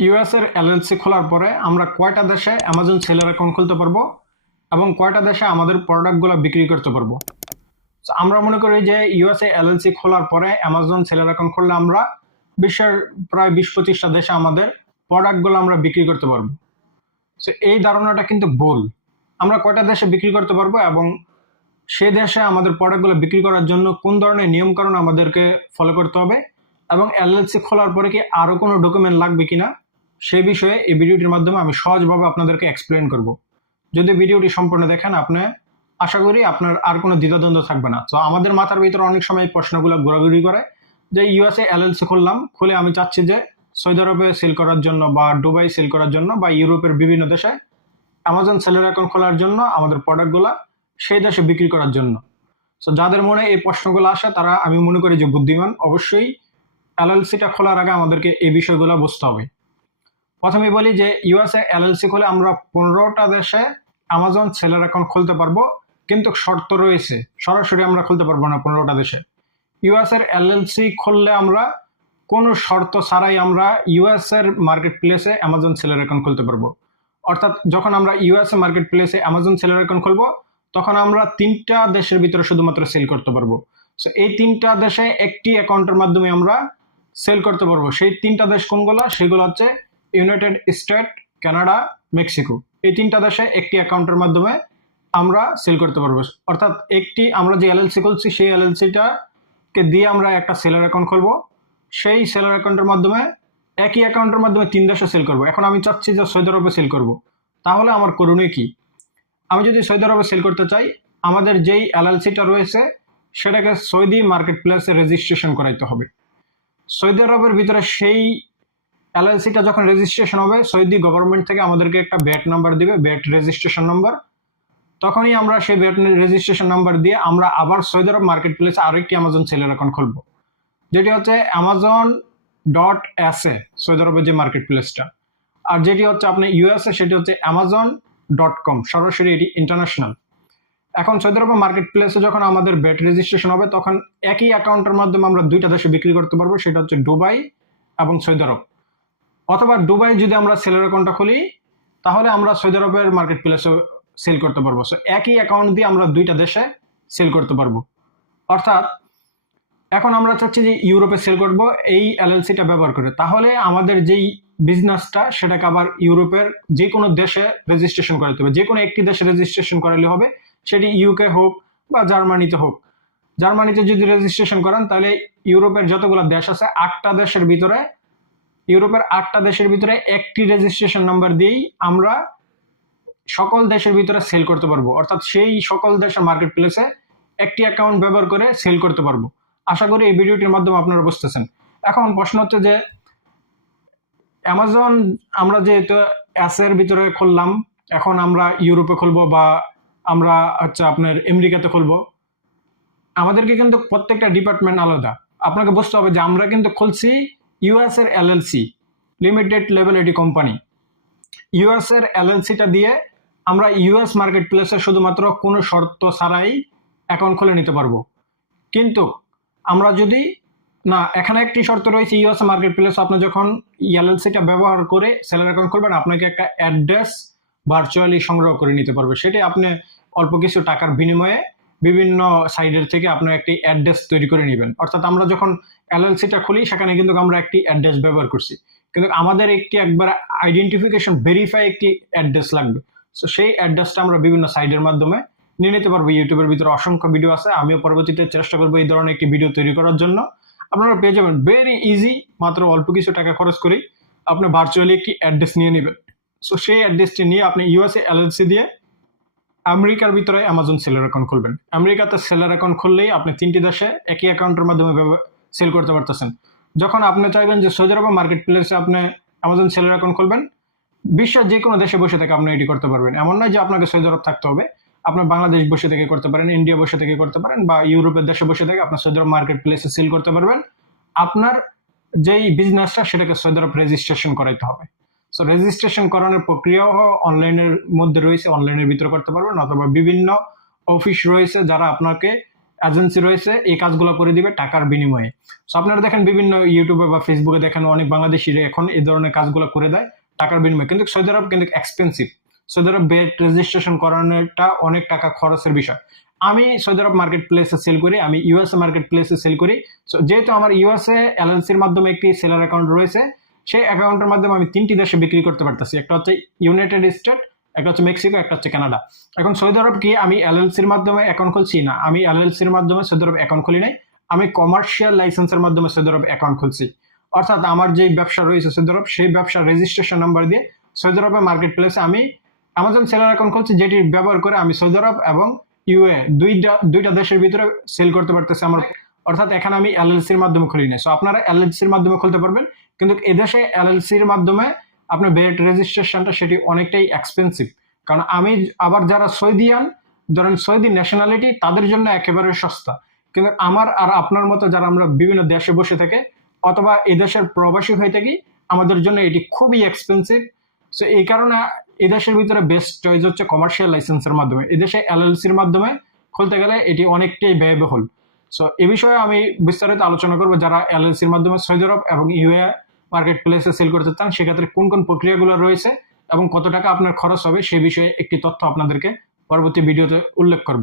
US এর LLC খোলার পরে আমরা কয়টা দেশে অ্যামাজন সেলার অ্যাকাউন্ট খুলতে পারবো এবং কয়টা দেশে আমাদের প্রোডাক্টগুলো বিক্রি করতে পারবো? তো আমরা মনে করি যে ইউএসএ এলএলসি খোলার পরে অ্যামাজন সেলার অ্যাকাউন্ট খুললে আমরা বিশ্বের প্রায় 20-25টা দেশে আমাদের প্রোডাক্টগুলো আমরা বিক্রি করতে পারবো। তো এই ধারণাটা কিন্তু ভুল। আমরা কয়টা দেশে বিক্রি করতে পারবো এবং সে দেশে আমাদের প্রোডাক্টগুলো বিক্রি করার জন্য কোন ধরনের নিয়মকানুন আমাদেরকে ফলো করতে হবে এবং এলএলসি খোলার পরে কি আরো কোনো ডকুমেন্ট লাগবে কিনা সেই বিষয়ে এই ভিডিওটির মাধ্যমে আমি সহজভাবে আপনাদেরকে এক্সপ্লেন করব। যদি ভিডিওটি সম্পূর্ণ দেখেন আপনি, আশা করি আপনার আর কোনো দ্বিধাদ্বন্দ্ব থাকবে না। তো আমাদের মাথার ভিতরে অনেক সময় প্রশ্নগুলো ঘোরাঘুরি করে যে ইউএসএ এলএলসি খুললাম, খুলে আমি চাচ্ছি যে সৌদি আরবে সেল করার জন্য বা দুবাই সেল করার জন্য বা ইউরোপের বিভিন্ন দেশে অ্যামাজন সেলার অ্যাকাউন্ট খোলার জন্য আমাদের প্রোডাক্টগুলো সেই দেশে বিক্রি করার জন্য। সো যাদের মনে এই প্রশ্নগুলো আসে তারা আমি মনে করি যে বুদ্ধিমান। অবশ্যই এলএলসিটা খোলার আগে আমাদেরকে এই বিষয়গুলো বুঝতে হবে। প্রথমে বলি যে ইউএসএ এলএলসি খুলে আমরা 15টা দেশে অ্যামাজন সেলার অ্যাকাউন্ট খুলতে পারবো, কিন্তু শর্ত রয়েছে। সরাসরি আমরা খুলতে পারবো না 15টা দেশে। ইউএস এর এলএলসি খুললে আমরা কোনো শর্ত ছাড়াই আমরা ইউএস এর মার্কেট প্লেসে অ্যামাজন সেলার অ্যাকাউন্ট খুলতে পারবো। অর্থাৎ যখন আমরা ইউএস এ মার্কেট প্লেসে অ্যামাজন সেলার অ্যাকাউন্ট খুলবো তখন আমরা 3টা দেশের ভিতরে শুধুমাত্র সেল করতে পারবো। সো এই 3টা দেশে একটি অ্যাকাউন্টের মাধ্যমে আমরা সেল করতে পারবো। সেই 3টা দেশ কোনগুলো? সেগুলো হচ্ছে ইউনাইটেড স্টেট, কানাডা, মেক্সিকো। এই 3টা দেশে একটি অ্যাকাউন্টের মাধ্যমে আমরা সেল করতে পারবো। অর্থাৎ একটি আমরা যে এলএলসি খুলছি সেই এলএলসিটা কে দিয়ে আমরা একটা সেলার অ্যাকাউন্ট খুলবো। সেই সেলার অ্যাকাউন্টের মাধ্যমে একই অ্যাকাউন্টের মাধ্যমে 3 দেশে সেল করবো। এখন আমি চাচ্ছি যে সৌদি আরবে সেল করব, তাহলে আমার করণীয় কি? আমি যদি সৌদি আরবে সেল করতে চাই, আমাদের যেই এলএলসিটা রয়েছে সেটাকে সৌদি মার্কেট প্লেসে রেজিস্ট্রেশন করাইতে হবে। সৌদি আরবের ভিতরে সেই এলএলসিটা যখন রেজিস্ট্রেশন হবে, সৌদি গভর্নমেন্ট থেকে আমাদেরকে একটা ব্যাট নাম্বার দিবে, ব্যাট রেজিস্ট্রেশন নাম্বার। তখনই আমরা সেই ব্যাট রেজিস্ট্রেশন নাম্বার দিয়ে আমরা আবার সৌদি আরব মার্কেট প্লেসে আরেকটি অ্যামাজন সেলার অ্যাকাউন্ট খুলবো, যেটি হচ্ছে amazon.sa, সৌদি আরবের যে মার্কেট প্লেসটা। আর যেটি হচ্ছে আপনি ইউএসএ, সেটি হচ্ছে amazon.com, সরাসরি এটি ইন্টারন্যাশনাল। এখন সৌদি আরবের মার্কেট প্লেসে যখন আমাদের ব্যাট রেজিস্ট্রেশন হবে তখন একই অ্যাকাউন্টের মাধ্যমে আমরা 2টা দেশে বিক্রি করতে পারবো, সেটা হচ্ছে দুবাই এবং সৌদি আরব। অথবা দুবাই যদি আমরা সেলার অ্যাকাউন্টটা খুলি তাহলে আমরা সৌদি আরবের মার্কেট প্লেসে সেল করতে পারবো। সো একই অ্যাকাউন্ট দিয়ে আমরা 2টা দেশে সেল করতে পারবো। অর্থাৎ এখন আমরা চাচ্ছি যে ইউরোপে সেল করব এই এলএলসিটা ব্যবহার করে, তাহলে আমাদের যেই বিজনেসটা সেটাকে আবার ইউরোপের যে কোনো দেশে রেজিস্ট্রেশন করাতে হবে। যে কোনো একটি দেশে রেজিস্ট্রেশন করালে হবে, সেটি ইউকে হোক বা জার্মানিতে হোক। জার্মানিতে যদি রেজিস্ট্রেশন করান তাহলে ইউরোপের যতগুলো দেশ আছে 8টা দেশের ভিতরে, ইউরোপের 8টা দেশের ভিতরে একটি রেজিস্ট্রেশন নাম্বার দিয়েই আমরা সকল দেশের ভিতরে সেল করতে পারবো। অর্থাৎ সেই সকল দেশের মার্কেট প্লেসে একটি অ্যাকাউন্ট ব্যবহার করে সেল করতে পারবো। আশা করি এই ভিডিওটির মাধ্যমে আপনারা বুঝতেছেন। এখন প্রশ্ন হচ্ছে যে অ্যামাজন আমরা যেহেতু এর ভিতরে খুললাম, এখন আমরা ইউরোপে খুলবো বা আমরা হচ্ছে আপনার আমেরিকাতে খুলবো, আমাদেরকে কিন্তু প্রত্যেকটা ডিপার্টমেন্ট আলাদা। আপনাকে বুঝতে হবে যে আমরা কিন্তু খুলছি ইউএস এর এলএলসি, লিমিটেড লেভেলিটি কোম্পানি। ইউএস এর এলএলসিটা দিয়ে আমরা ইউএস মার্কেট প্লেসে শুধুমাত্র কোনো শর্ত ছাড়াই অ্যাকাউন্ট খুলে নিতে পারবো। কিন্তু আমরা যদি না, এখানে একটি শর্ত রয়েছে, ইউএস মার্কেট প্লেস আপনি যখন এলএলসিটা ব্যবহার করে সেলার অ্যাকাউন্ট খুলবেন আপনাকে একটা অ্যাড্রেস ভার্চুয়ালি সংগ্রহ করে নিতে পারবে। সেটি আপনি অল্প কিছু টাকার বিনিময়ে বিভিন্ন সাইডের থেকে আপনার একটি অ্যাড্রেস তৈরি করে নেবেন। অর্থাৎ আমরা যখন এলএলসিটা খুলি সেখানে কিন্তু আমরা একটি অ্যাড্রেস ব্যবহার করছি, কিন্তু আমাদের একটি একবার আইডেন্টিফিকেশন ভেরিফাই একটি অ্যাড্রেস লাগবে। সো সেই অ্যাড্রেসটা আমরা বিভিন্ন সাইডের মাধ্যমে নিয়ে নিতে পারবো। ইউটিউবের ভিতরে অসংখ্য ভিডিও আছে, আমিও পরবর্তীতে চেষ্টা করবো এই ধরনের একটি ভিডিও তৈরি করার জন্য। আপনারা পেয়ে যাবেন ভেরি ইজি, মাত্র অল্প কিছু টাকা খরচ করেই আপনি ভার্চুয়ালি একটি অ্যাড্রেস নিয়ে নেবেন। সো সেই অ্যাড্রেসটি নিয়ে আপনি ইউএসএ এলএলসি দিয়ে আমেরিকার ভিতরে অ্যামাজন সেলার অ্যাকাউন্ট খুলবেন। আমেরিকাতে সেলার অ্যাকাউন্ট খুললেই আপনি 3টি দেশে একই অ্যাকাউন্টের মাধ্যমে সেল করতে পারতেছেন। যখন আপনি চাইবেন যে সৌদি আরব মার্কেট প্লেসে আপনি অ্যামাজন সেলার অ্যাকাউন্ট খুলবেন, বিশ্বের যে কোনো দেশে বসে থেকে আপনি এটি করতে পারবেন। এমন নয় যে আপনাকে সৌদি আরব থাকতে হবে, আপনার বাংলাদেশ বসে থেকে করতে পারেন, ইন্ডিয়া বসে থেকে করতে পারেন, বা ইউরোপের দেশে বসে থেকে আপনার সৌদি আরব মার্কেট প্লেসে সেল করতে পারবেন। আপনার যেই বিজনেসটা সেটাকে সৌদি আরব রেজিস্ট্রেশন করাইতে হবে। সো রেজিস্ট্রেশন করানোর প্রক্রিয়াও অনলাইনের মধ্যে রয়েছে, অনলাইনের ভিতরে করতে পারবেন, অথবা বিভিন্ন অফিস রয়েছে যারা আপনাকে এজেন্সি রয়েছে এই কাজগুলো করে দিবে টাকার বিনিময়ে। সো আপনারা দেখেন বিভিন্ন ইউটিউবে বা ফেসবুকে দেখেন অনেক বাংলাদেশিরা এখন এই ধরনের কাজগুলো করে দেয় টাকার বিনিময়ে। কিন্তু সৌদি আরব কিন্তু এক্সপেন্সিভ। সৌদি আরব বেট রেজিস্ট্রেশন করানোটা অনেক টাকা খরচের বিষয়। আমি সৌদি আরব মার্কেট প্লেসে সেল করি, আমি ইউএসএ মার্কেট প্লেসে সেল করি। সো যেহেতু আমার ইউএসএ এলএলসির মাধ্যমে একটি সেলার অ্যাকাউন্ট রয়েছে, সেই অ্যাকাউন্টের মাধ্যমে আমি 3টি দেশে বিক্রি করতে পারতেছি। একটা হচ্ছে ইউনাইটেড স্টেট, একটা হচ্ছে মেক্সিকো, একটা হচ্ছে কানাডা। এখন সৌদি আরব কি আমি এলএলসির মাধ্যমে অ্যাকাউন্ট খুলছি? না, আমি এলএলসির মাধ্যমে সৌদি আরব অ্যাকাউন্ট খুলি নাই। আমি কমার্শিয়াল লাইসেন্সের মাধ্যমে সৌদি আরব অ্যাকাউন্ট খুলছি। অর্থাৎ আমার যেই ব্যবসা রয়েছে সৌদি আরব, সেই ব্যবসার রেজিস্ট্রেশন নাম্বার দিয়ে সৌদি আরবের মার্কেট প্লেসে আমি অ্যামাজন সেলার অ্যাকাউন্ট খুলছি, যেটি ব্যবহার করে আমি সৌদি আরব এবং ইউএ দুইটা দেশের ভিতরে সেল করতে পারতেছি আমার। অর্থাৎ এখানে আমি এলএলসির মাধ্যমে খুলি না। সো আপনারা এলএলসির মাধ্যমে খুলতে পারবেন, কিন্তু এদেশে এলএলসির মাধ্যমে আপনার ভ্যাট রেজিস্ট্রেশনটা সেটি অনেকটাই এক্সপেন্সিভ। কারণ আমি আবার যারা সৌদিয়ান, ধরেন সৌদি ন্যাশনালিটি, তাদের জন্য একেবারে সস্তা। কিন্তু আমার আর আপনার মতো যারা আমরা বিভিন্ন দেশে বসে থাকে অথবা এই দেশের প্রবাসী হয়ে থাকি, আমাদের জন্য এটি খুবই এক্সপেন্সিভ। সো এই কারণে এই দেশের ভিতরে বেস্ট চয়েস হচ্ছে কমার্শিয়াল লাইসেন্সের মাধ্যমে। এদেশে এলএলসির মাধ্যমে খুলতে গেলে এটি অনেকটাই ব্যয়বহুল। সো এ বিষয়ে আমি বিস্তারিত আলোচনা করবো। যারা এলএলসির মাধ্যমে সৌদি আরব এবং ইউএ মার্কেট প্লেসে সেল করতে চান, সেক্ষেত্রে কোন কোন প্রক্রিয়াগুলো রয়েছে এবং কত টাকা আপনার খরচ হবে, সে বিষয়ে একটি তথ্য আপনাদেরকে পরবর্তী ভিডিওতে উল্লেখ করব।